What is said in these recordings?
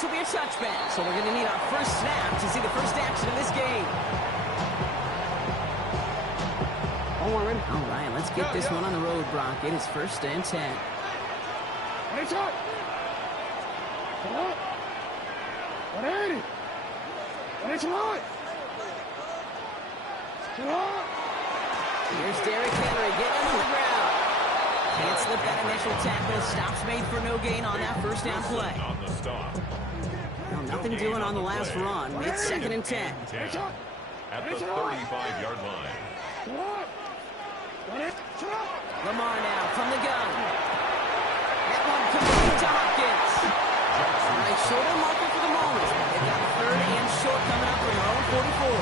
This will be a touchback, so we're going to need our first snap to see the first action of this game. All right, let's get this one on the road, Brock. It is 1st and 10. Here's Derrick Henry getting on the ground. Can't slip that initial tackle. Stops made for no gain on that first down play. Well, nothing doing on the last run. It's 2nd and 10. At the 35-yard line. Lamar now from the gun. That one coming to Hopkins. Nice shorter marker for the moment. They've got 3rd and short coming up from their own 44.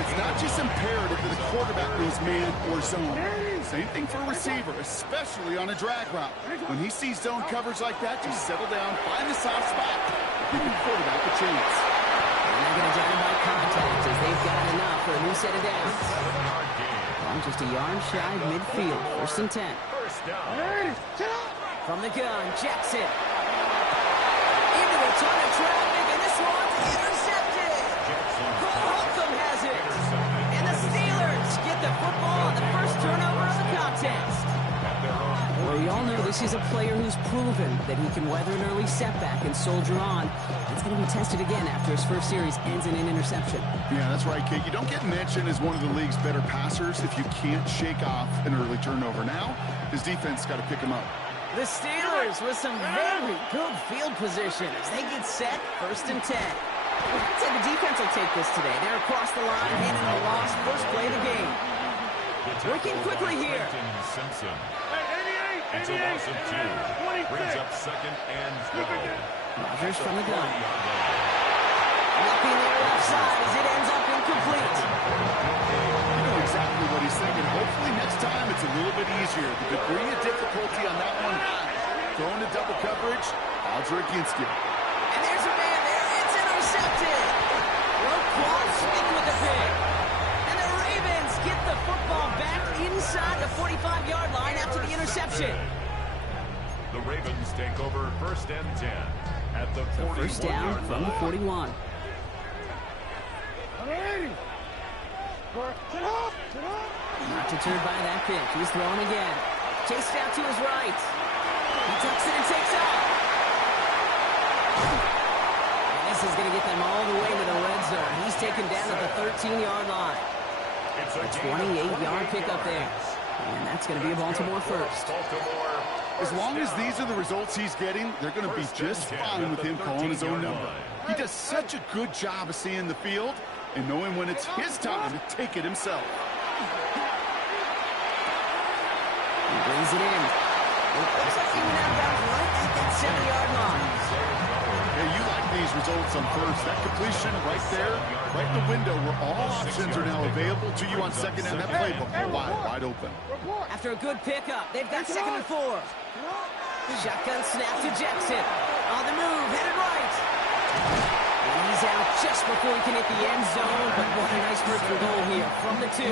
It's not just imperative that the quarterback goes man or zone. Same thing for a receiver, especially on a drag route. When he sees zone coverage like that, just settle down, find the soft spot, give the quarterback a chance. And they're going to down by contact as they've got enough for a new set of downs. I'm just a yard shy of midfield. 1st and 10. From the gun, Jackson. Into a ton of traffic, and this one's intercepted. Cole Holcomb has it. And the Steelers get the football on the first turnover of the contest. Well, we all know this is a player who's proven that he can weather an early setback and soldier on. It's going to be tested again after his first series ends in an interception. Yeah, that's right, Kate. You don't get mentioned as one of the league's better passers if you can't shake off an early turnover. Now, his defense got to pick him up. The Steelers with some very good field position as they get set. 1st and 10. I'd say the defense will take this today. They're across the line, handing a loss. First play of the game. Working quickly here. Simpson. It's a loss of 2. Brings up 2nd and 12. Rodgers from the gun. Looking there left side as it ends up incomplete. You know exactly what he's thinking. Hopefully next time it's a little bit easier. The degree of difficulty on that one, thrown to double coverage, odds are against you. And there's a man there. It's intercepted. Roquan Smith with the pick. And the Ravens get the football back inside the 45-yard line after the interception. The Ravens take over 1st and 10 at the 41-yard line. First down from the 41. Not deterred by that pick. He's throwing again. Chased out to his right. He tucks it and takes off. And this is going to get them all the way to the red zone. He's taken down at the 13-yard line. A 28-yard pickup there. And that's going to be a Baltimore first. As long as these are the results he's getting, they're going to be just fine with him calling his own number. He does such a good job of seeing the field and knowing when it's his time to take it himself. He brings it in. It looks like he went out bounds right at that 7-yard line. Yeah, you like these results on first. That completion right there, right in the window where all options are now available to you on 2nd down. That playbook wide open. After a good pickup, they've got 2nd and 4. Shotgun snap to Jackson. On the move, headed right. And he's out just before he can hit the end zone, but what a nice first goal here from the 2.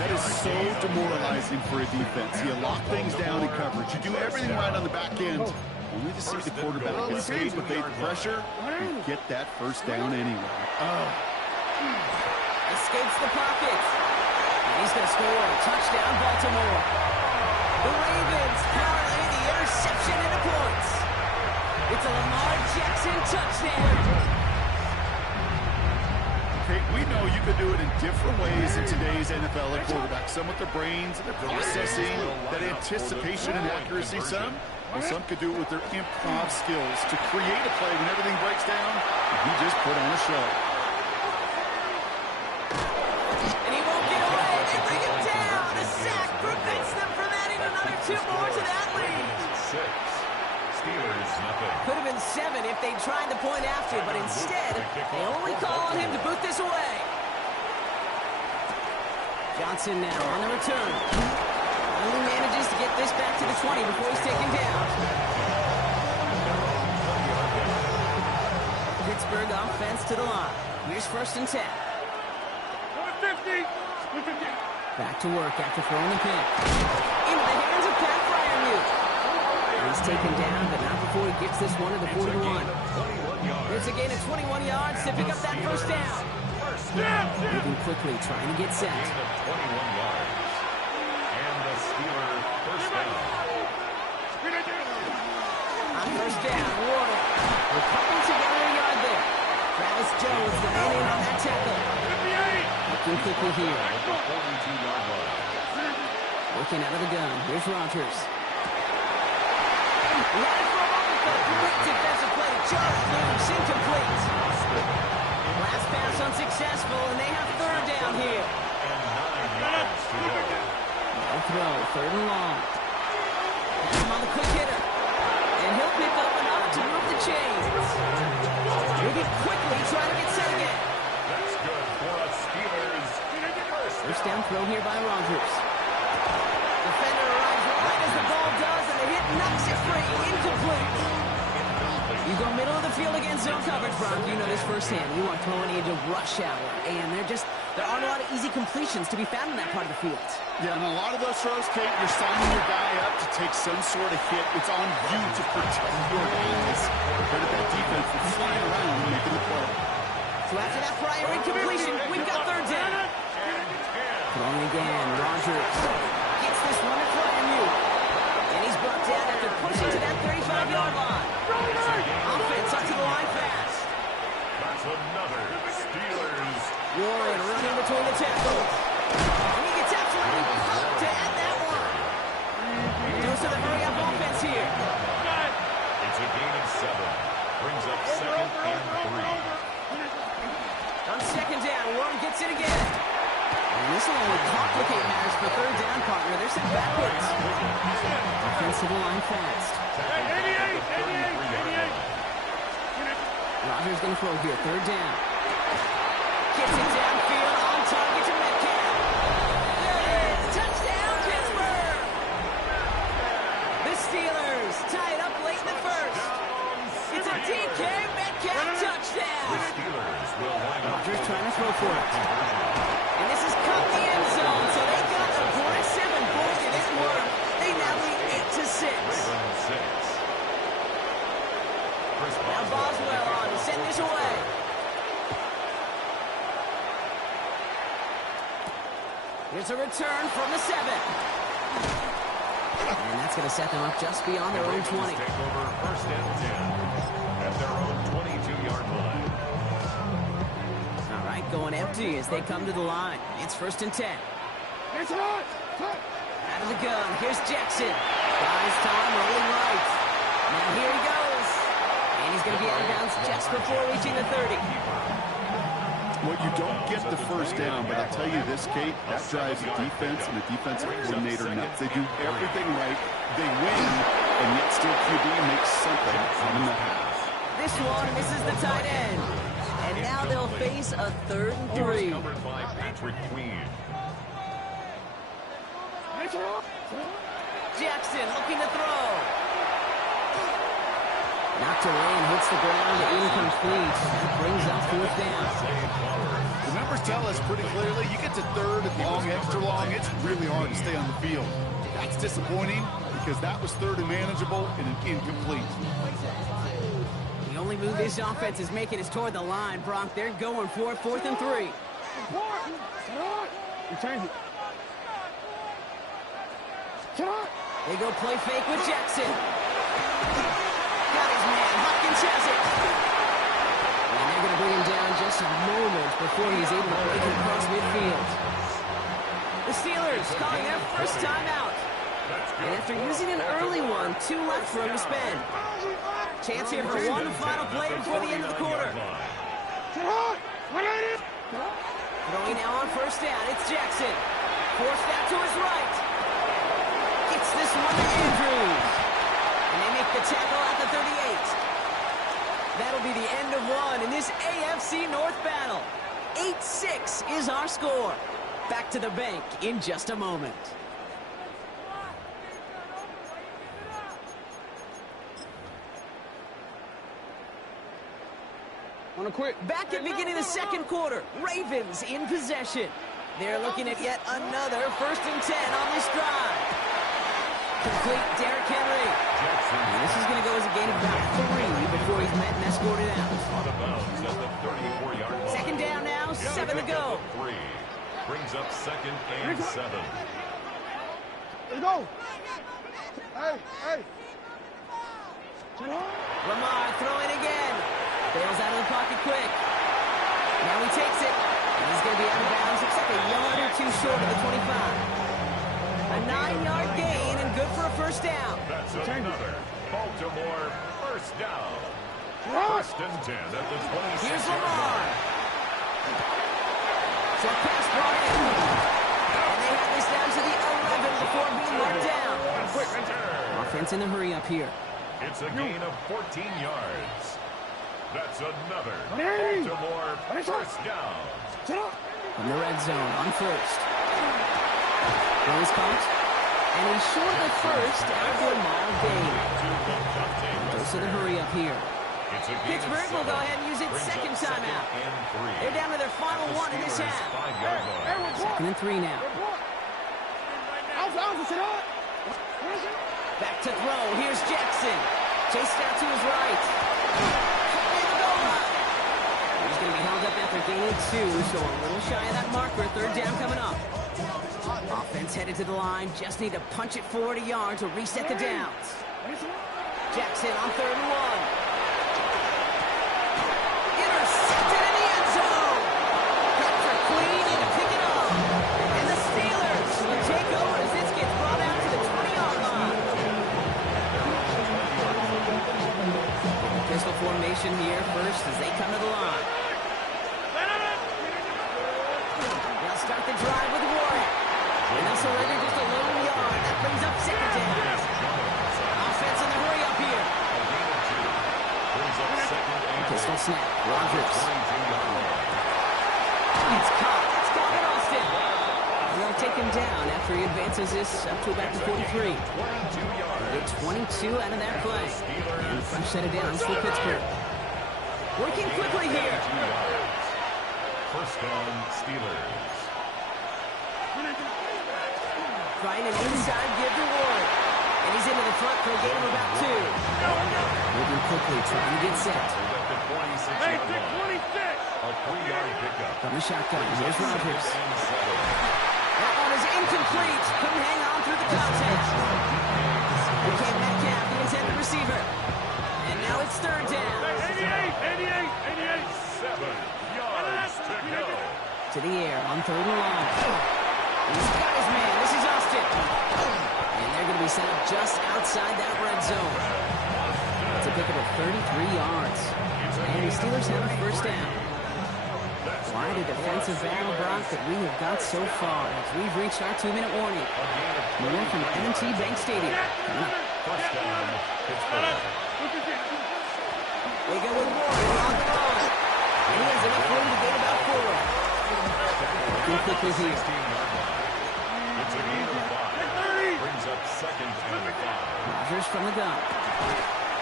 That is so demoralizing for a defense. You lock things down in coverage. You do everything right on the back end, only to see the quarterback escape with a pressure and get that first down anyway. Escapes the pocket. And he's going to score a touchdown, Baltimore. The Ravens parlay the interception into points. It's a Lamar Jackson touchdown. Okay, we know you could do it in different ways in today's NFL at quarterback. Some with their brains, their processing, that anticipation and accuracy. Some could do it with their improv skills to create a play when everything breaks down. And he just put on a show. And he won't get away. They bring him down. A sack prevents them from adding another 2 more to that lead. 6. Steelers, nothing. Could have been 7 if they tried the point after, but instead, they only call on him to boot this away. Johnson now on the return. Only manages to get this back to the 20 before he's taken down. Pittsburgh offense to the line. Here's 1st and 10. 50. Back to work after throwing the pick. Into the hands of Pat Fryermuth. He's taken down, but not before he gets this one to the 41. It's a gain of 21 yards to pick up that first down. Moving quickly, trying to get set. Gain of 21 yards. And the Steeler first down. On first down, Warner. We're coupled together a yard there. Travis Jones, the man in on that tackle. Looking quickly here. Working out of the gun. Here's Rodgers. Right for a moment, though. Great defensive play. Charge loose, incomplete. Last pass unsuccessful, and they have third down here. No throw, third and long. Come on the quick hitter. And he'll pick up enough to move the chains. Moving quickly, trying to get set again. That's good for us Steelers. First down throw here by Rodgers. Defender arrives right as the ball does, and the hit knocks it free. Incomplete. You go middle of the field against zone coverage, Brock. You know this firsthand. You are throwing into rush hour, and there aren't a lot of easy completions to be found in that part of the field. Yeah, and a lot of those throws, Kate, you're signing your guy up to take some sort of hit. It's on you to protect your guys. But if that defense is flying around and making the play. So after that prior incompletion, we've got third down. Throwing again, Rodgers gets this one to Clayton. And he's brought down after pushing to that 35-yard line. Offense up to the line fast. That's another Steelers. Warren running between the tackles. And he gets absolutely pumped to end that one. Goes to the hurry-up offense here. It's a gain of 7. Brings up second and 3. On second down, Warren gets it again. And this will only complicate matters for third down, partner. They're sent backwards. Offensive line fast. 88. Rodgers going to throw here, third down. Gets it downfield, on target to Metcalf. There it is, touchdown, Pittsburgh! The Steelers tie it up late in the first. It's a DK Metcalf touchdown. The Steelers will line up. Rodgers trying to throw for it. And this is caught the end zone, so they got aggressive and both it didn't work. They now lead 8-6. Now Boswell on to send this away. Here's a return from the 7. And that's going to set them up just beyond their own 20. Take over first and 10 at their own 22-yard line. All right, going empty as they come to the line. It's first and 10. Out of the gun, here's Jackson. Buys time, rolling right. Now here he goes. And he's going to be out of bounds just before reaching the 30. Well, you don't get the first down, but I'll tell you this, Kate, that drives the defense and the defensive coordinator nuts. They do everything right. They win, and yet still QB makes something on the pass. This one misses the tight end. And now they'll face a third and 3. Covered by Patrick Queen. Jackson looking to throw. Knocked away and hits the ground, incomplete. That brings up fourth down. The numbers tell us pretty clearly, you get to third and long, extra long, it's really hard to stay on the field. That's disappointing because that was third and manageable and an incomplete. The only move this offense is making is toward the line, Brock. They're going for it, fourth and 3. They go play fake with Jackson. Got his man. Hopkins has it. And they're going to bring him down just a moment before he's able to break it across midfield. The Steelers calling their first timeout. And after using an early one, 2 left for him to spend. Chance here for one final play before the end of the quarter. Throwing now on first down, it's Jackson. Forced out to his right. Gets this one to Andrews. And they make the tackle at the 38. That'll be the end of one in this AFC North battle. 8-6 is our score. Back to the bank in just a moment. Back at beginning of the second quarter, Ravens in possession. They're looking at yet another first and 10 on this drive. Complete, Derrick Henry. And this is going to go as a gain of about 3 before he's met and escorted out. Out of bounds at the 34-yard line. Second down now, 7 to go. 3. Brings up second and 7. Let's go. Hey, hey. Lamar throwing again. Bails out of the pocket quick. Now he takes it. And he's going to be out of bounds. Looks like a yard or 2 short of the 25. A 9-yard gain and good for a first down. That's another Baltimore first down. First and 10 at the 26. Here's Lamar. Short pass brought in. And they have this down to the 11 before being marked down. Offense in the hurry up here. It's a gain of 14 yards. That's another Baltimore first down. In the red zone on first. Rose caught. And he's short of the first after a mild gain. Goes to the hurry up here. Pittsburgh will go ahead and use its second timeout. They're down to their final one in this half. Second and 3 now. Back to throw. Here's Jackson. Chased out to his right. He's going to be held up after gaining 2, so a little shy of that marker. Third down coming up. Offense headed to the line. Just need to punch it forward a yard to reset the downs. Jackson on 3rd and 1. Intercepted in the end zone. Patrick Queen in to pick it up. And the Steelers will take over as this gets brought out to the 20-yard line. Pistol formation here first as they come to the line. They'll start the drive with Warren. And they'll surrender just a lone yard. That brings up second down. Offense in the hurry up here. Pistol snap. Rodgers. It's caught. It's Calvin Austin. And they'll take him down after he advances this up to about the 43. Get 22 out of that play. And the front set of downs for Pittsburgh. Working quickly here. First down, Steelers. Trying an inside give to Warren. And he's into the front for a gain of about 2. Moving quickly, trying to get set. Hey, 26. A 3-yard pickup. From the shotgun, here's Rodgers. That one is incomplete. Couldn't hang on through the contact. Became Metcalf, the intended receiver. And now it's third down. 88. 7 yards to go. To the air on 3rd and long. He's got his man. This is Austin. And they're going to be set up just outside that red zone. It's a pickup of 33 yards. And the Steelers have a first down. Why the defensive battle, Brock, that we have got so far as we've reached our 2-minute warning. More from M&T Bank Stadium. First down, Pittsburgh. They go with Warren on the run. And he has enough room to gain about 4. Looking quickly here. It's a gain of 5. Brings up second and 5. Rodgers from the gun.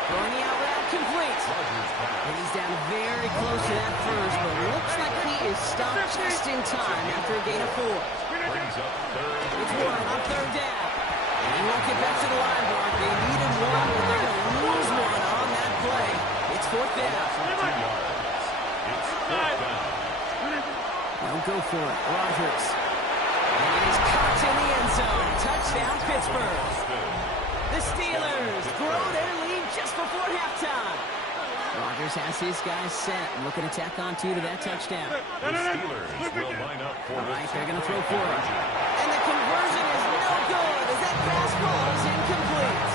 Throwing the out route complete. And he's down very close to that first, but looks like he is stopped just in time after a gain of 4. Brings up third. It's Warren on 3rd down. And he won't get back to the line, Brock. They needed 1, but they're going to lose 1 on that play. It's 4th down. 2 yards. It's 4th down. They'll go for it. Rodgers. And he's caught in the end zone. Touchdown, Pittsburgh. The Steelers grow their lead just before halftime. Rodgers has his guys set. Looking to tack on 2 to that touchdown. The Steelers will line up for All right, they're going to throw for it. And the conversion is no good as that pass ball is incomplete.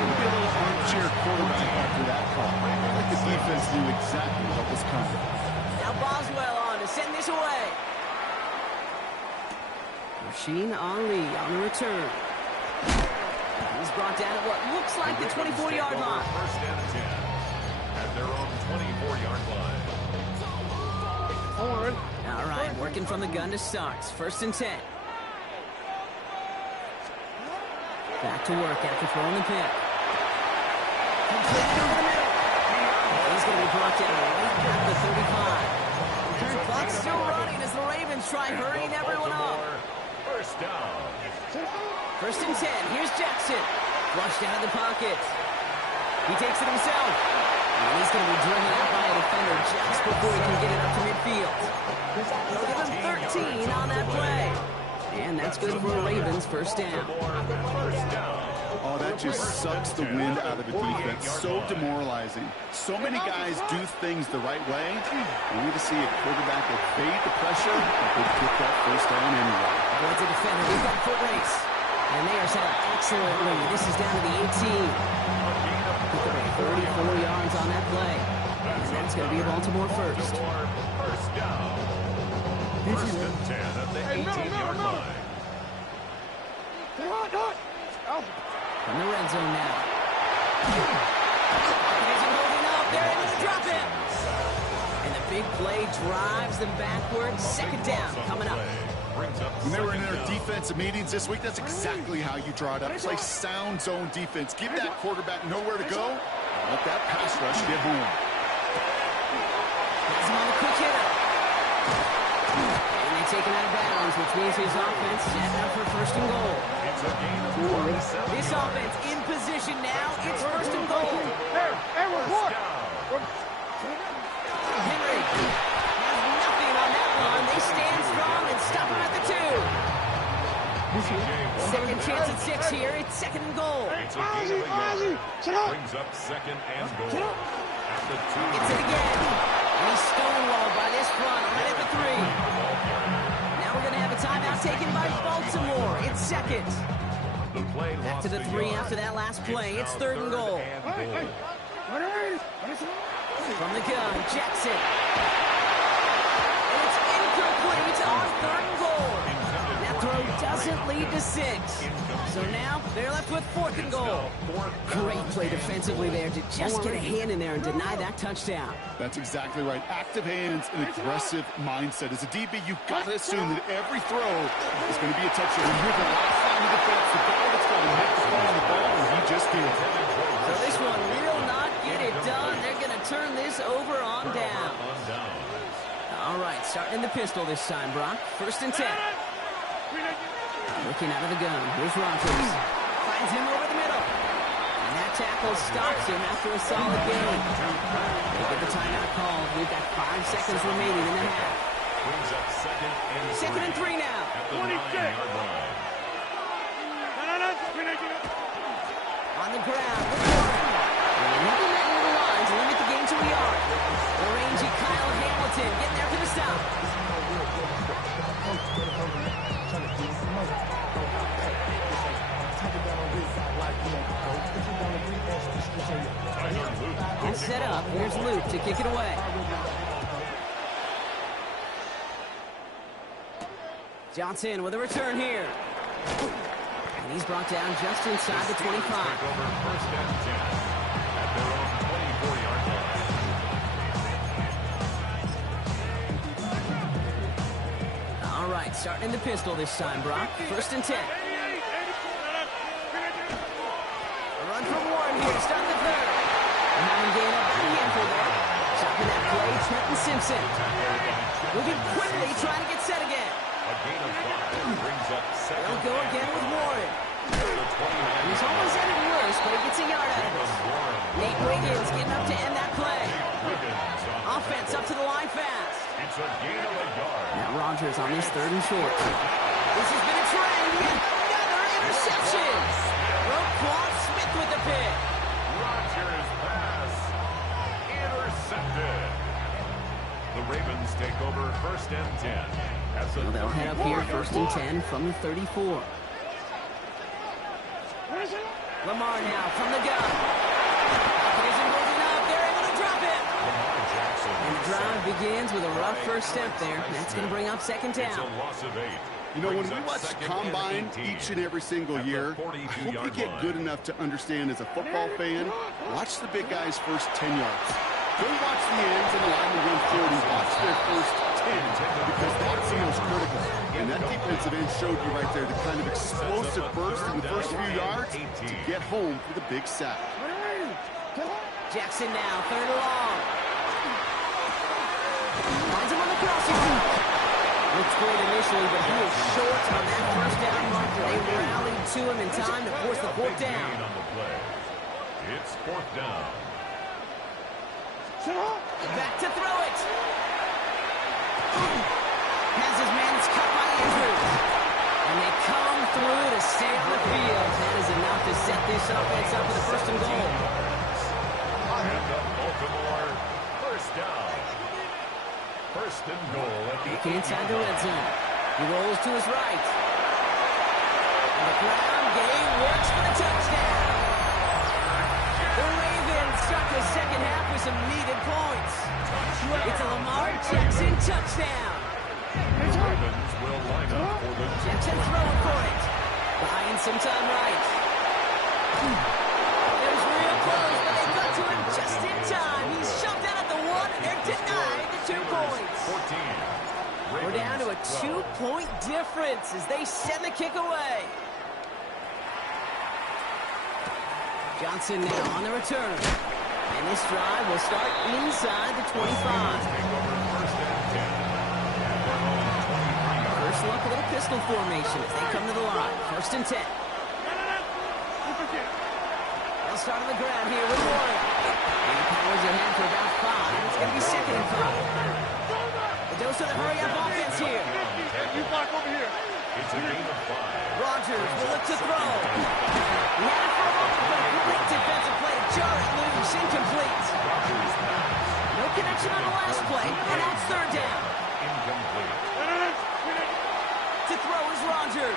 Maybe a little armchair quarterback after that call. I think the defense knew exactly what was coming. Now Boswell on to send this away. Rasheen Ali on the return. He's brought down at what looks like the 24-yard line. First down and 10 at their own 24-yard line. All right, working from the gun to start. First and 10. Back to work after throwing the pick. Completed over the middle. He's going to be brought down right at the 35. Turn clock still running as the Ravens try hurrying everyone up. First down. First and 10. Here's Jackson. Flushed out of the pocket. He takes it himself. And he's going to be driven out by a defender just before he can get it up to midfield. They'll give him 13 on that play. And that's good for the Ravens. First down. Oh, that just sucks the wind out of the defense. So demoralizing. So many guys do things the right way. We need to see a quarterback evade the pressure and could get that first down anyway. Avoids a defender. We've got foot race. And they are set up excellently. This is down to the 18. Pick up 34 yards on that play. And that's going to be a Baltimore first. First down. First and 10 at the 18-yard line. From the red zone now. Isn't holding up. They're able to drop him. And the big play drives them backwards. Second down coming up. When they were in their defensive meetings this week, that's exactly how you draw it up. Play sound zone defense. Give that quarterback nowhere to go. Let that pass rush get home. Has him on the quick hitter. And they take him out of bounds, which means his offense set up for first and goal. This offense in position now. It's first and goal. Henry has nothing on that one. They stand strong and stop him at the 2. Second chance at 6 here. It's second and goal. It's a gain of a yard. Brings up second and goal. At the 2. Gets it again. And he's stonewalled by this front right at the 3. Now we're going to have a timeout taken by Baltimore. It's second. Back to the 3 after that last play. It's third and goal. From the gun, Jackson. And it's incomplete on third and goal. That throw doesn't lead to 6. So now they're left with fourth and goal. Great play defensively there to just get a hand in there and deny that touchdown. That's exactly right. Active hands and aggressive mindset. As a DB, you've got to assume that every throw is going to be a touchdown. When you're the last line of defense, the guy that's going to make the play on the ball, and he just did. So this one will not get it done. They're going to turn this over on down. All right, starting in the pistol this time, Brock. First and 10. Looking out of the gun. Here's Rogers. Finds him over the middle. And that tackle stops him after a solid game. They get the timeout called. We've got 5 seconds remaining in the half. Brings up second and 3 now. At the 9-yard line. On the ground. And moving that near the lines, limit the game to a yard. The rangy Kyle Hamilton getting there for the stop. And set up. Here's Luke to kick it away. Johnson with a return here. And he's brought down just inside the 25. First and 10 at their own 24-yard line. All right, starting in the pistol this time, Brock. First and 10. A run from Warren here to start the third. And having gained up the handful there. Stopping that play, Trenton Simpson. Moving quickly, trying to get set again. A gain of 5 brings up second. They'll go again with Warren. He's almost ended worse, but he gets a yard out of it. Nate Wiggins getting up to end that play. Offense up to the line fast. It's a gain of a yard. Now Rogers on this third and short. This has been a trend. Another interception. Roquan Smith with the pick. Rodgers pass intercepted. The Ravens take over first and 10. So they'll head up here first and 10 from the 34. Lamar now from the gun. It isn't moving up. They're able to drop it. And the drive begins with a rough first step there. That's going to bring up second down. It's a loss of 8. You know, when we watch Combine each and every single year, I hope you get good enough to understand as a football fan, watch the big guys' first 10 yards. Don't watch the ends and the linemen run 40. Watch their first 10 because that's the most critical. And that defensive end showed you right there the kind of explosive burst in the first few yards to get home for the big sack. Jackson now, third and long. Finds him on the crossing. With great initially, but he was short on that first down marker. They rallied to him in time to force the fourth down. On the play. It's fourth down. Back to throw it. Has his man cut by Andrews. And they come through to stay on the field. That is enough to set this offense up for the first and goal. And the Baltimore first down. First and goal at the looking inside the red zone. He rolls to his right. And the ground game works for the touchdown. The Ravens start the second half with some needed points. It's a Lamar Jackson touchdown. Ravens will line up for the Jackson throwing for it. Buying some time right. There's real close, but they got to him just in time. He's shoved out at the one, and they're denied the 2 points. 14. We're down to a 2-point difference as they send the kick away. Johnson now on the return. And this drive will start inside the 25. First look, a little pistol formation as they come to the line. First and 10. They'll start on the ground here with Warren. And powers ahead for about 5. It's going to be second and 5. The dose of the hurry-up offense here. You block over here. It's a gain of 5. Rogers will look to throw. He had it for a moment, but a great defensive play to jar it loose. Incomplete. No connection on the last play, and that's third down. Incomplete. To throw is Rogers.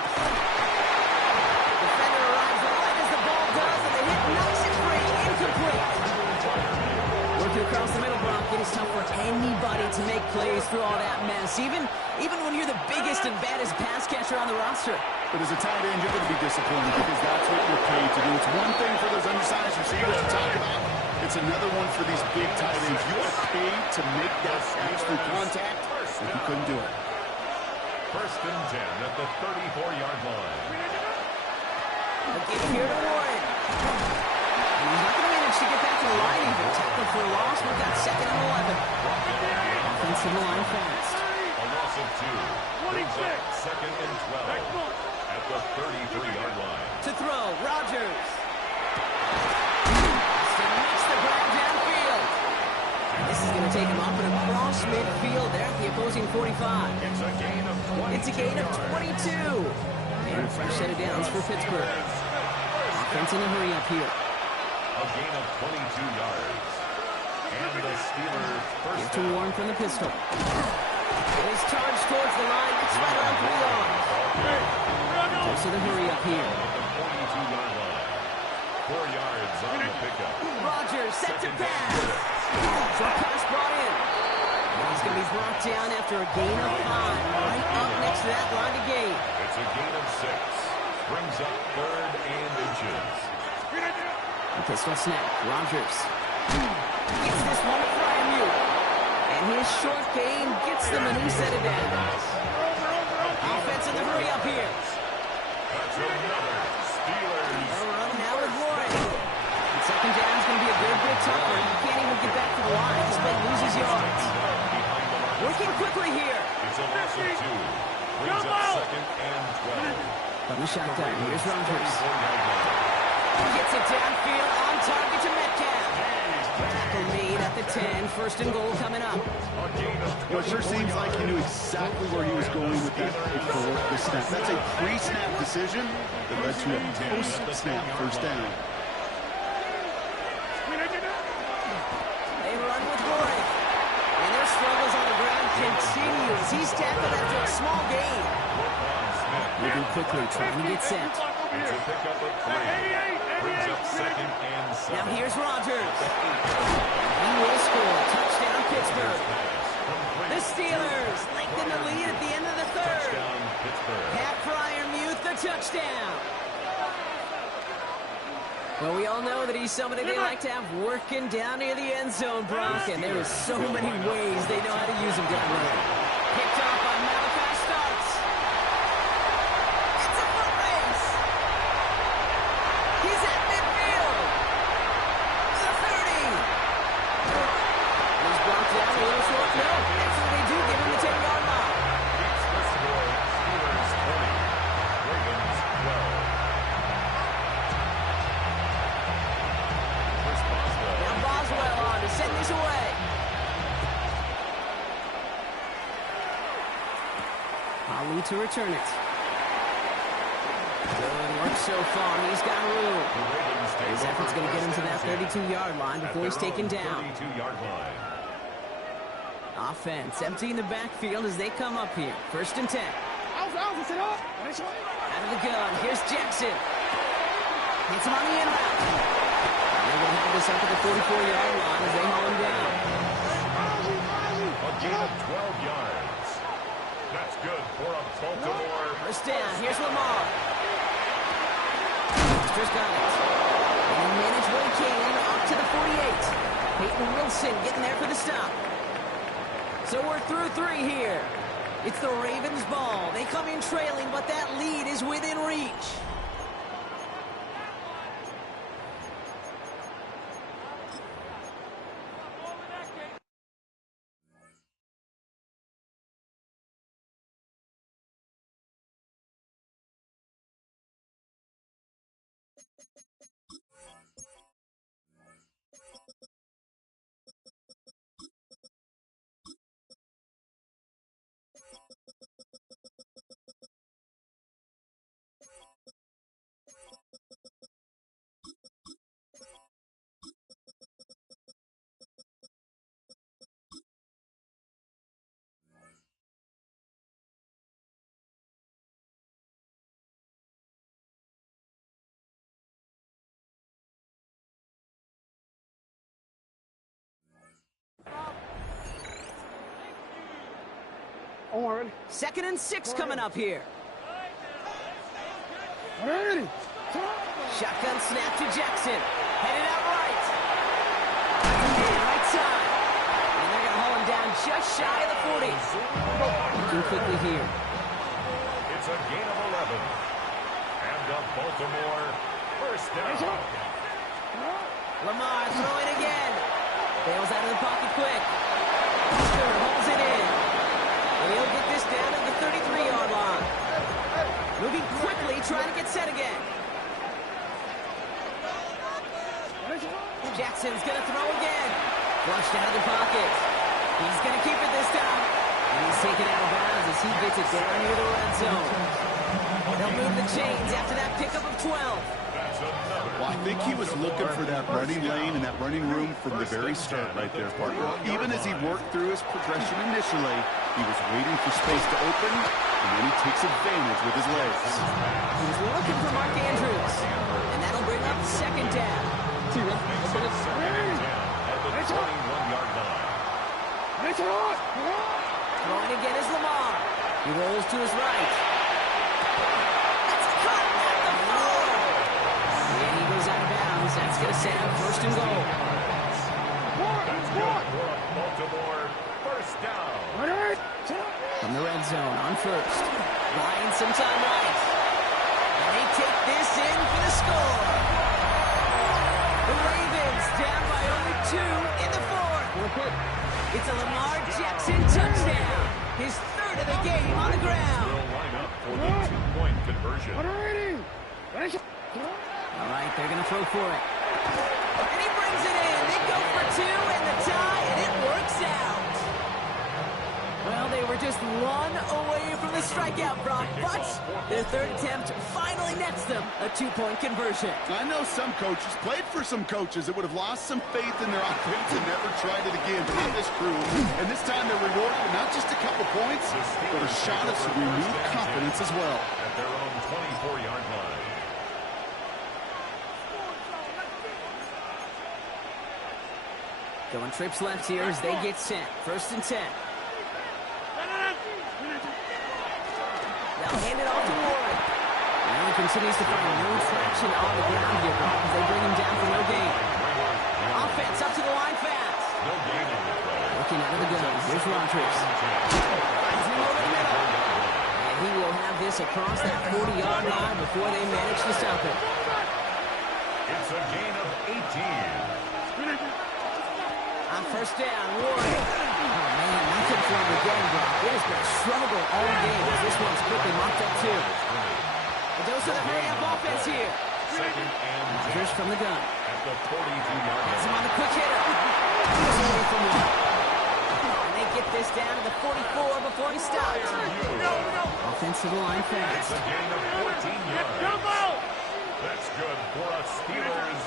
Defender arrives right as the ball does, and the hit knocks it free. Incomplete. Working across the middle, Brock. It is tough for anybody to make plays through all that mess, even when you're the biggest and baddest pass catcher on the roster. But as a tight end, you're going to be disappointed because that's what you're paid to do. It's one thing for those undersized receivers to talk about. It's another one for these big tight ends. You are paid to make that catch through contact, and you couldn't do it. First and 10 at the 34-yard line. A give here to Warren. And he's not going to manage to get back to the line even. Tackle for a loss. We've got second and 11. Offensive line fast. A loss of 2. Brings up second and 12 at the 33-yard line. To throw, Rogers. Austin makes the grab downfield. And this is going to take him up and across midfield there at the opposing 45. It's a gain of 22. It's a gain of 22. And a fresh set of downs for Pittsburgh. Offense in a hurry up here. A gain of 22 yards. And the Steelers first Give to Warren from the pistol. He's charged towards the line. It's right around 3 yards. Close to the hurry up here. at the 42-yard line. 4 yards on the pickup. Rogers set to pass. Short pass brought in. And he's going to be brought down after a gain of 5. Right up next to that line of gain. It's a gain of 6. Brings up third and inches. The pistol snap. Rogers gets this one to Fryermuth. And his short gain gets them a new set of downs. Offense in the hurry up here. That's another Steelers. They're running now with Warren. And second down is going to be a good bit tougher. You can't even get back to the line. This play loses yards. Working quickly here. It's a loss of 2. Brings up second and 12. From the shotgun, here's Rogers. 44-yard line. Gets it downfield on target to Metcalf. Tackle made at the 10. First and goal coming up. It sure seems like he knew exactly where he was going with that before the snap. That's a pre-snap decision that led to a post-snap first down. They run with Warren. And their struggles on the ground continue as he's tackled after a small gain. Moving quickly, trying to get set. It's a pickup of 3. Brings up second and 7. Now here's Rogers. He will score. Touchdown, Pittsburgh. The Steelers lengthen the lead at the end of the third. Touchdown, Pittsburgh. Pat Fryermuth, the touchdown. Well, we all know that he's somebody they like to have working down near the end zone, Brock, and there are so many ways they know how to use him down there. Picked off by Malachi Starks. It's a foot race. He's at midfield. To the 30. He's brought down a little short. No, that's what they do. Give him the 10-yard line. Ali to return it. Good work so far. He's got room. His effort's going to get him to that 32-yard line before he's taken down. 32-yard line. Offense emptying the backfield as they come up here. 1st and 10. Out of the gun. Here's Jackson. Hits him on the end route. They're going to have this up at the 44-yard line as they haul him down. A gain of 12 yards. That's good for a Baltimore. 1st down. Here's Lamar. Just got it. And he managed what he can up to the 48. Peyton Wilson getting there for the stop. So we're through 3 here. It's the Ravens' ball. They come in trailing, but that lead is within reach. Already. 2nd and 6 coming up here. Ready. Shotgun snap to Jackson. Headed out right. Right side. And they're going to haul him down just shy of the 40. Looking quickly here. It's a gain of 11. And a Baltimore 1st down. Lamar throwing again. Bails out of the pocket quick. Third holds it in. And he'll get this down at the 33-yard line. Moving quickly, trying to get set again. Jackson's going to throw again. Flushed out of the pocket. He's going to keep it this time. And he's taken out of bounds as he gets it down near the red zone. They'll move the chains after that pickup of 12. Well, I think he was looking for that running lane and that running room from the very start right there, partner. Even as he worked through his progression initially, he was waiting for space to open, and then he takes advantage with his legs. He was looking for Mark Andrews, and that'll bring up 2nd down. Throwing again is Lamar. He rolls to his right. That's caught at the 4. And he goes out of bounds. That's going to set up 1st and goal. That's good for a Baltimore 1st down. From the red zone on 1st. Buying some time right. And they take this in for the score. The Ravens down by only 2 in the 4th. It's a Lamar Jackson touchdown. His 3rd of the game on the ground. Will line up for the 2-point conversion. All right, they're going to throw for it. And he brings it in. They go for 2 and the tie, and it works out. Well, they were just 1 away from the strikeout, Brock, but their 3rd attempt finally nets them a 2-point conversion. I know some coaches, played for some coaches that would have lost some faith in their offense and never tried it again. But not this crew. And this time they're rewarded with not just a couple points, but a shot of some renewed confidence as well. At their own 24-yard line. Going trips left here as they get set. 1st and 10. They'll hand it off to Warren. And he continues to find no traction on the ground here, Brock, as they bring him down for no gain. Offense up to the line fast. No gain on the play. Looking out of the gun. Here's Rodgers. Finds him over the middle. And he will have this across that 40-yard line before they manage to stop it. It's a gain of 18. On 1st down, Warren. Oh, man, you can throw him again, Brock. It has been a struggle all game as this one's quickly mopped up, too. A dose of the hurry-up offense here. 2nd and 10. Rodgers from the gun. At the 42-yard Has him line. on the quick hitter. He's away from one. And they get this down to the 44 before he stops. Offensive line fast. It's a gain of 14 yards. That's good for a Steelers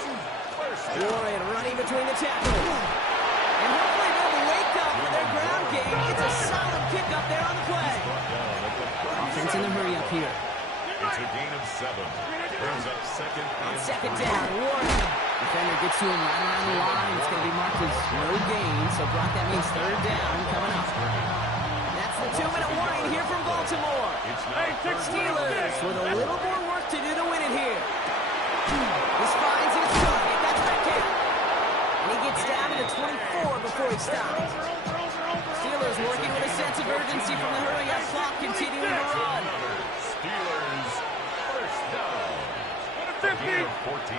first down. Warren running between the tackles. And hopefully they'll wake up for their ground game. It's a solid kick up there on the play. Offense in the hurry up here. It's a gain of 7. Brings up second On and second 3. down, Warren. Defender gets to him right around the line. It's going to be marked as no gain. So, Brock, that means third down coming up. That's the 2-minute warning here from Baltimore. Steelers with a little more work to do to win it here. This finds his target. That's Metcalf. And he gets down to the 24 before he stops. Steelers working with a sense of urgency from the hurry-up clock, continuing to run. Steelers first down. A gain of 14.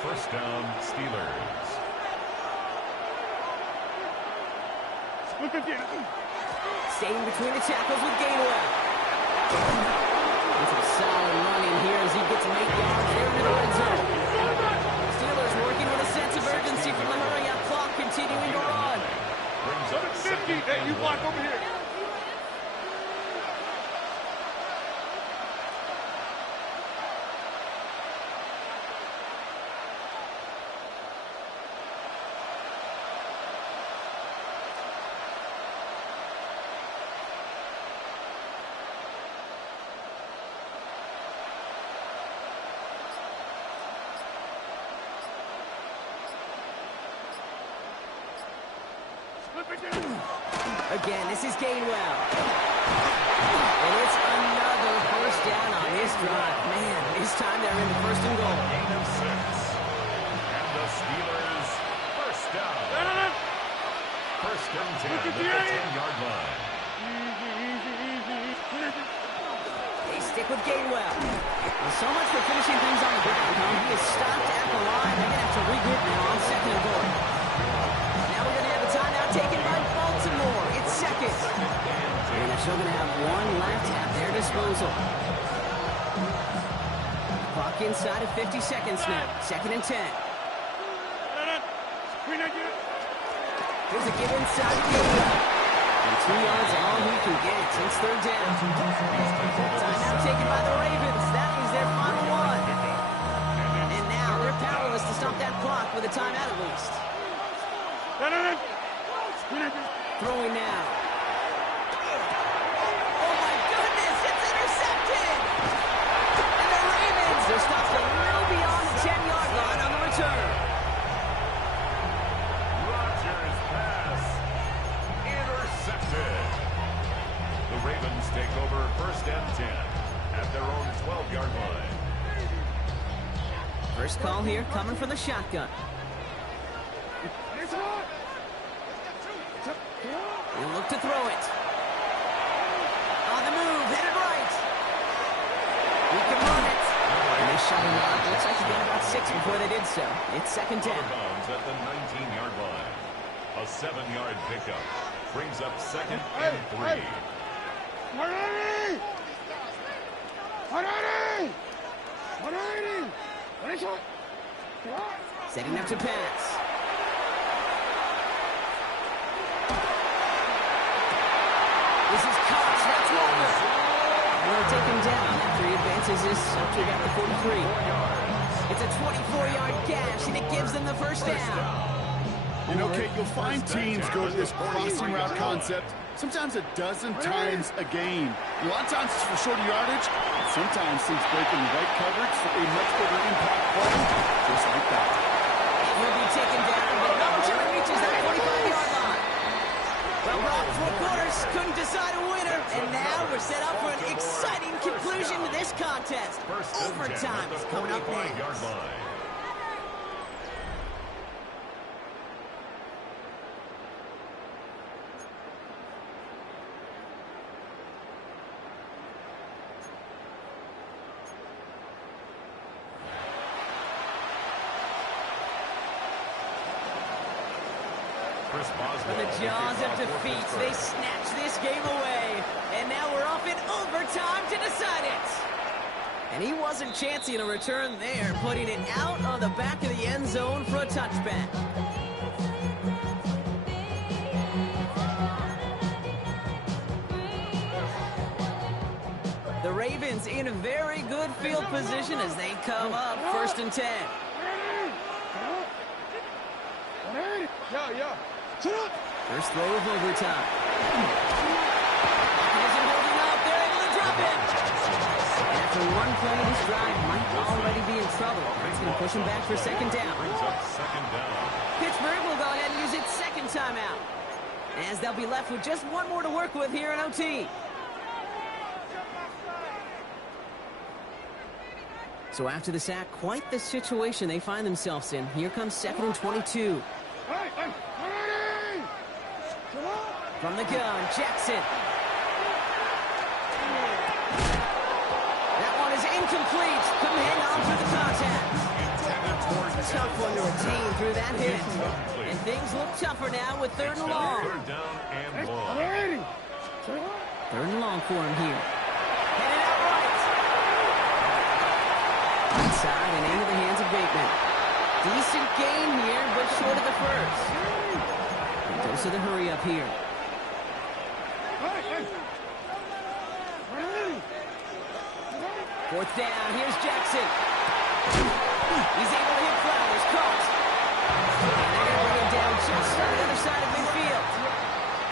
First down, Steelers. Staying between the tackles with Gainwell. It's a solid running here as he gets 8 yards there into the red zone. Steelers working with a sense of urgency from the hurry-up clock, continuing to run. Brings up 50. Hey, you block over here. Again, this is Gainwell. And it's another first down on this drive. Man, this time they're in the first and goal. gain of 6. And the Steelers first down. First and 10 at the 10-yard line. They stick with Gainwell. Well, so much for finishing things on the ground, huh? He is stopped at the line. They're going to have to regroup now on second and goal. Now we're going to have a timeout taken by Baltimore. It's second. And they're still going to have one left at their disposal. Clock inside of 50 seconds now. Second and 10. Here's a give inside to Gainwell. And 2 yards all he can get since third down. Timeout taken by the Ravens. That is their final one. And now they're powerless to stop that clock with a timeout at least. Throwing now. Oh my goodness, it's intercepted! And the Ravens are stopped a little beyond the 10-yard line on the return. Rodgers' pass intercepted. The Ravens take over first and 10 at their own 12-yard line. First call here coming from the shotgun. He'll look to throw it. On the move, headed right. He can run it. And they shut him out. Looks like he got about 6 before they did so. It's second Out of down. bounds at the 19-yard line. A 7-yard pickup brings up second and 3. Setting up to pass. This is Cox. That's Walker. And they'll take him down after he advances this up to about the 43. It's a 24-yard gash, and it gives them the first down. You know, Kate, you'll find teams go to this crossing route concept sometimes a dozen times a game. A lot of times it's for shorter yardage. Sometimes teams break in the right coverage for a much bigger impact play, just like that. He'll be taken down, but not until he reaches that 45-yard line. Well, Brock, 4 quarters couldn't decide a winner, and now we're set up for an exciting conclusion to this contest. Overtime is coming up next. From the jaws of defeat, they snatch this game away. And now we're off in overtime to decide it. And he wasn't chancing a return there, putting it out on the back of the end zone for a touchback. Ravens in a very good field position as they come up 1st and 10. First throw of overtime. Isn't holding up. They're able to drop him. After one play, this drive might already be in trouble. That's going to push him back for 2nd down. Pittsburgh will go ahead and use its 2nd timeout, as they'll be left with just one more to work with here in OT. So after the sack, quite the situation they find themselves in. Here comes 2nd and 22. From the gun, Jackson. That one is incomplete. Couldn't hang on through the contact. Tough one to retain through that hit. And things look tougher now with 3rd and long. 3rd and long for him here. Headed out right. Inside and into the hands of Bateman. Decent gain here, but short of the first. And dose of the hurry up here. 4th down, here's Jackson. He's able to hit Flowers, caught. And they're going to bring him down just on the other side of midfield.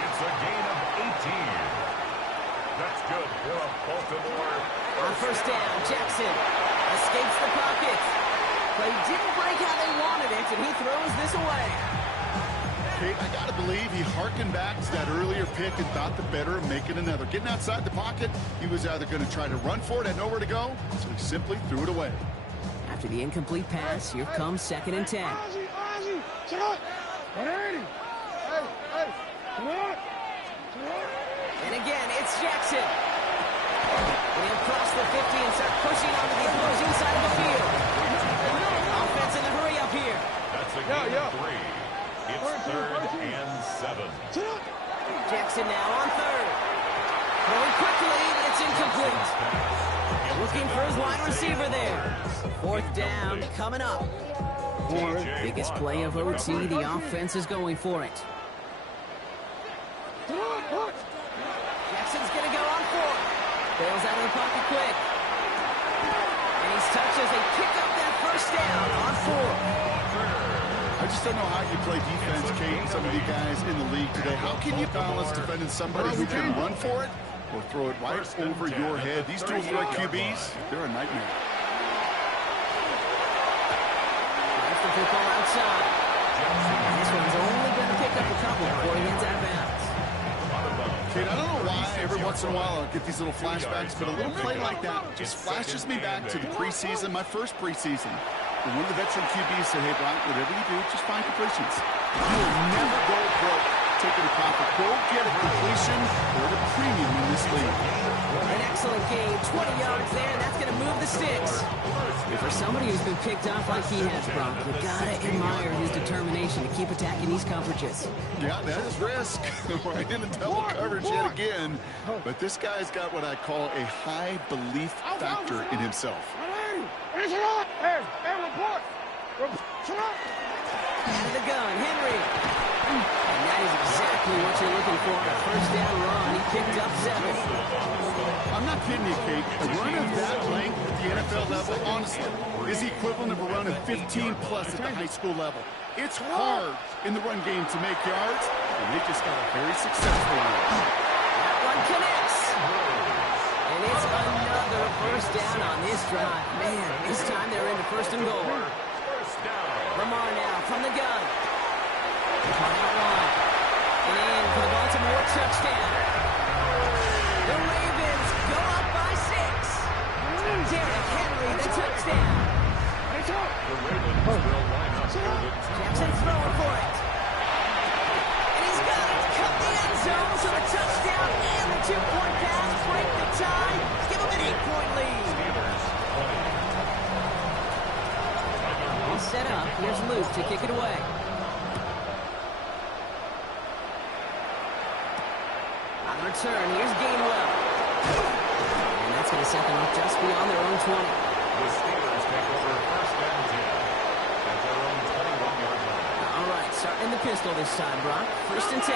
It's a gain of 18. That's good for a Baltimore. On 1st down, Jackson escapes the pocket. But he didn't break how they wanted it, and he throws this away. Kate, I got to believe he harkened back to that earlier pick and thought the better of making another. Getting outside the pocket, he was either going to try to run for it, had nowhere to go, so he simply threw it away. After the incomplete pass, here comes 2nd and 10. And again, it's Jackson. And he'll cross the 50 and start pushing onto the opposing side of the field. Offense in the hurry up here. That's a gain of 3. It's 3rd and 7. Jackson now on 3rd. Going quickly, but it's incomplete. Looking for his wide receiver there. 4th down coming up. Biggest play of OT. The offense is going for it. Jackson's going to go on 4th. Bails out of the pocket quick. And he's touched as they pick up that 1st down on 4th. I just don't know how you play defense, Kate, and some of the guys in the league today. How can you balance defending somebody who can run for it or throw it right over your head? These dual threat QBs, they're a nightmare. That's the football outside. This one's only going to pick up a couple before he gets out of bounds. Kate, I don't know why every once in a while I'll get these little flashbacks, but a little play like that just flashes me back to the preseason, my first preseason. And one of the veteran QBs said, hey, Brian, whatever you do, just find completions. You will never go broke taking a profit. Go get a completion or a premium in this league. An excellent game, 20 yards there, and that's going to move the sticks. And for somebody who's been picked off like he has, Brock, you got to admire his determination to keep attacking these coverages. Yeah, that is risk. We're in the double coverage yet again. But this guy's got what I call a high belief factor in himself. Out of the gun, Henry. And that is exactly what you're looking for on a 1st down run. He picked up 7. I'm not kidding you, Kate. A run of that length at the NFL level, honestly, is the equivalent of a run of 15-plus at the high school level. It's hard in the run game to make yards, and they just got a very successful one. That one connects. And it's another 1st down on this drive. Man, this time they're into 1st and goal. Lamar now from the gun. Out wide. And in for the Baltimore touchdown. The Ravens go up by 6. Derrick Henry, the touchdown. The Ravens will line up for the Jackson throwing for it. And he's got it. Cut the end zone. So the touchdown and the 2-point pass break the tie. Give him an 8-point lead. All set up. Here's Luke to kick it away. On the return, here's Gainwell. And that's going to set them up just beyond their own 20. The Steelers take over 1st and 10 at their own 21-yard line. All right, starting in the pistol this time, Brock. 1st and 10.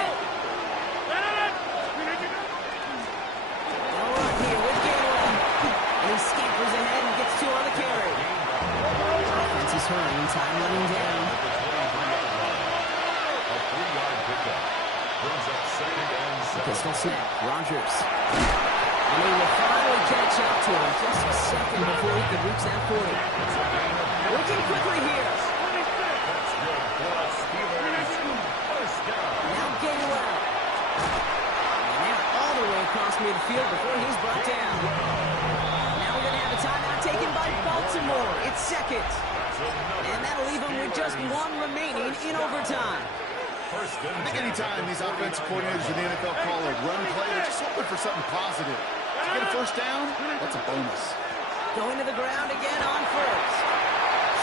All right, here with Gainwell. snap. Rodgers. And he will finally catch up to him. Just a second before he could reach that 40. Looking quickly here. Now Gainwell. And now all the way across midfield before he's brought down. Now we're going to have a timeout taken by Baltimore. It's second. And that'll leave him with just one remaining in overtime. I think anytime these offensive coordinators in the NFL call a run play, they're just hoping for something positive. To get a first down, that's a bonus. Going to the ground again on first.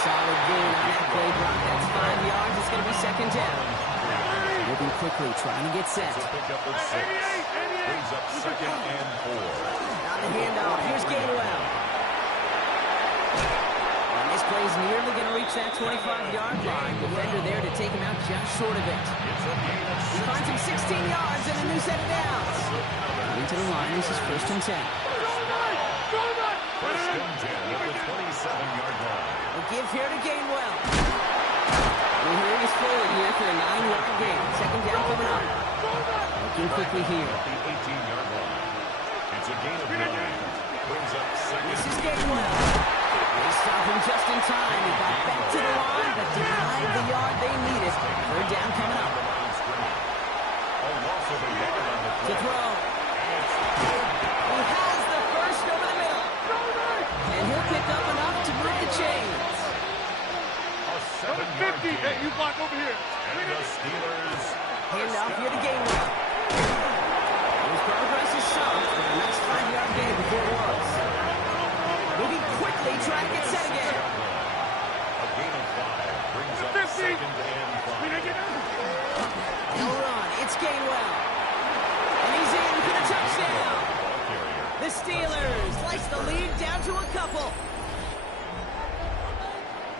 Solid gain on that play, Brock. That's 5 yards. It's going to be second down. Moving quickly, trying to get set. Pick up at 6. Brings up second and 4. On the handoff, here's Gainwell. And this play's nearly going to reach that 25-yard line. Defender there to take him out just short of it. He finds him 16 yards and a new set of downs. Into the line, this is first and 10. First and 10 at the 27-yard line. A give here to Gainwell. We're hearing his forward here for a 9-yard gain. Second down coming up. Looking quickly here. The 18-yard line. It's a gain of 9. Brings up second. This is Gainwell. They stop him just in time. He got back to the line, but denied the yard they needed. Third down coming up. To throw. He has the first over the middle. And he'll pick up enough to move the chains. A 7-yard gain. Hey, you block over here. And the Steelers. Hand off here to Gainwell. His progress is soft, but a nice 5-yard gain before it was. Moving quickly, trying to get set again. A gain of 5 brings up 50. second and 5. No run. It's Gainwell. And he's in for the touchdown. The Steelers slice the lead down to a couple.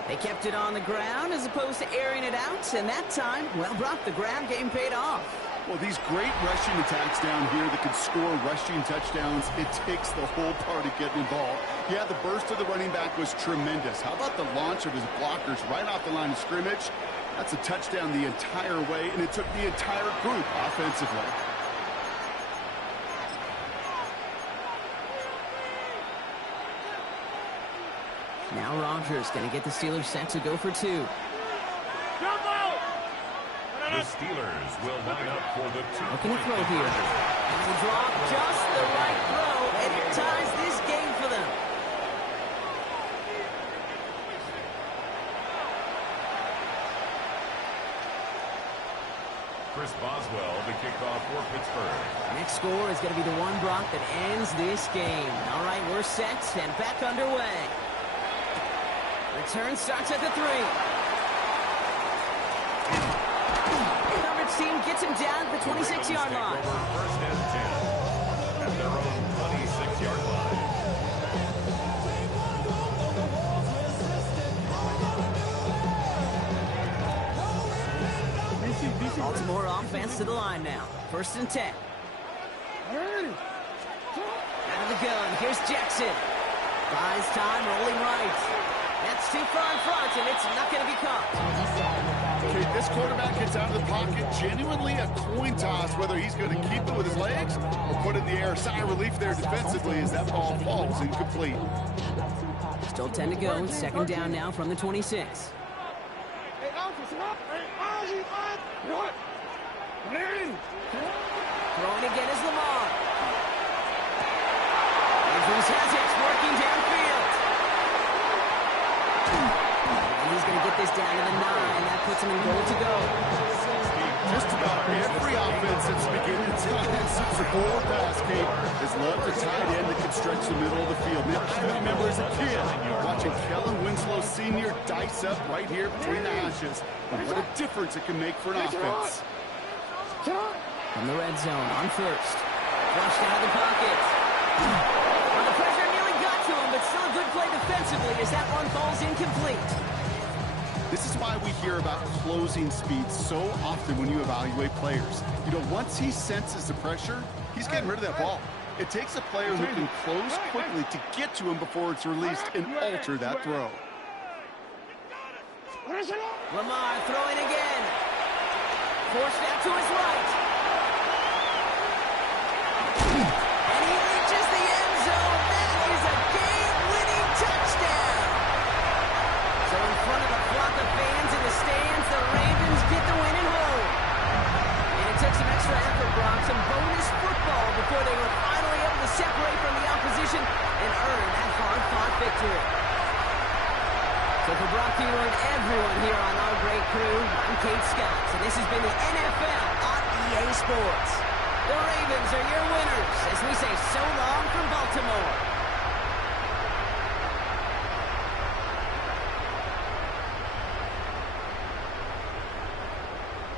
They kept it on the ground as opposed to airing it out, and that time, well, Brock, the ground game paid off. Well, these great rushing attacks down here that can score rushing touchdowns, it takes the whole party getting involved. Yeah, the burst of the running back was tremendous. How about the launch of his blockers right off the line of scrimmage? That's a touchdown the entire way, and it took the entire group offensively. Now Rodgers going to get the Steelers set to go for 2. The Steelers will line up for the 2. Looking to throw here. And the drop, just the right throw, and it ties this game for them. Chris Boswell, the kickoff for Pittsburgh. Next score is going to be the one, Brock, that ends this game. All right, we're set and back underway. Return starts at the 3. Coverage team gets him down at the 26-yard line. First and 10 at their own 26-yard line. Baltimore offense to the line now. First and 10. Out of the gun. Here's Jackson. Buys time, rolling right. That's too far in front, and it's not going to be caught. Okay, this quarterback gets out of the pocket. Genuinely a coin toss whether he's going to keep it with his legs or put it in the air. Sigh of relief there defensively as that ball falls incomplete. Still 10 to go. Second down now from the 26. Throwing again is Lamar. Andrews has it, working downfield. And he's going to get this down to the 9. That puts him in goal to go. Just about every offense that's beginning since the forward pass, Kate, has loved a tight end that can stretch the middle of the field. Now, I remember as a kid watching Kellen Winslow Sr. dice up right here between the hashes. And what a difference it can make for an offense. From the red zone on first. Flushed out of the pocket. Well, the pressure nearly got to him, but still a good play defensively as that one falls incomplete. This is why we hear about closing speed so often when you evaluate players. You know, once he senses the pressure, he's getting rid of that ball. It takes a player who can close quickly to get to him before it's released and alter that throw. Lamar throwing again. Forced out to his right. position and earn that hard-fought victory. So for Brock Taylor and everyone here on our great crew, I'm Kate Scott, and this has been the NFL on EA Sports. The Ravens are your winners as we